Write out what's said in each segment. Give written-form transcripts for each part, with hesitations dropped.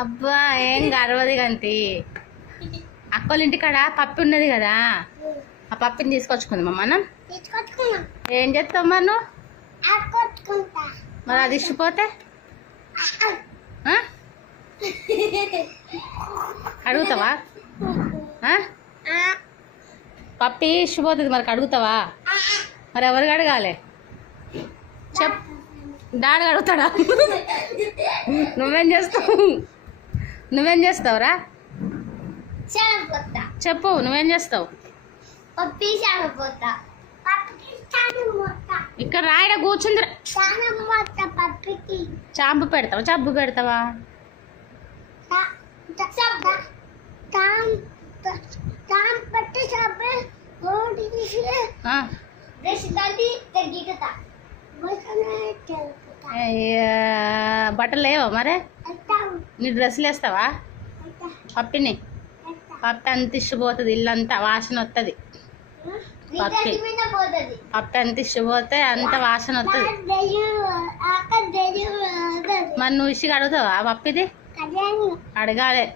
అబ్బా ఏం గర్వది గంతి అక్కోళ్ళ ఇంటికాడ పప్పు ఉన్నది కదా, ఆ పప్పిని తీసుకొచ్చుకుందామా మనం. ఏం చేస్తావు మరి నువ్వు? మరి అది ఇచ్చిపోతే అడుగుతావా? పప్పి ఇచ్చిపోతుంది మరి అడుగుతావా? మరి ఎవరికి అడగాలి చెప్. డాడీ అడుగుతాడా? నువ్వేం చేస్తావురా? చెప్పు, నువ్వేం చేస్తావు? ఇక్కడ రాయడ కూర్చుంది. చాంపు పెడతావా? జబ్బు పెడతావా? బట్టలు లేవా మరి? నీ డ్రెస్సులు వేస్తావా? పప్పిని పప్పి అంత ఇష్టపోతుంది, ఇల్లంతా వాసన వస్తుంది. పప్పి అంత ఇష్టపోతే అంత వాసన వస్తుంది. మరి నువ్వు ఇసుక అడుగుతావా పప్పిది? అడగాలి.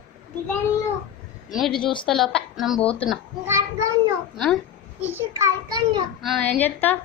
నువ్వు ఇటు చూస్తా లోప నేను పోతున్నా. ఏం చెప్తావు?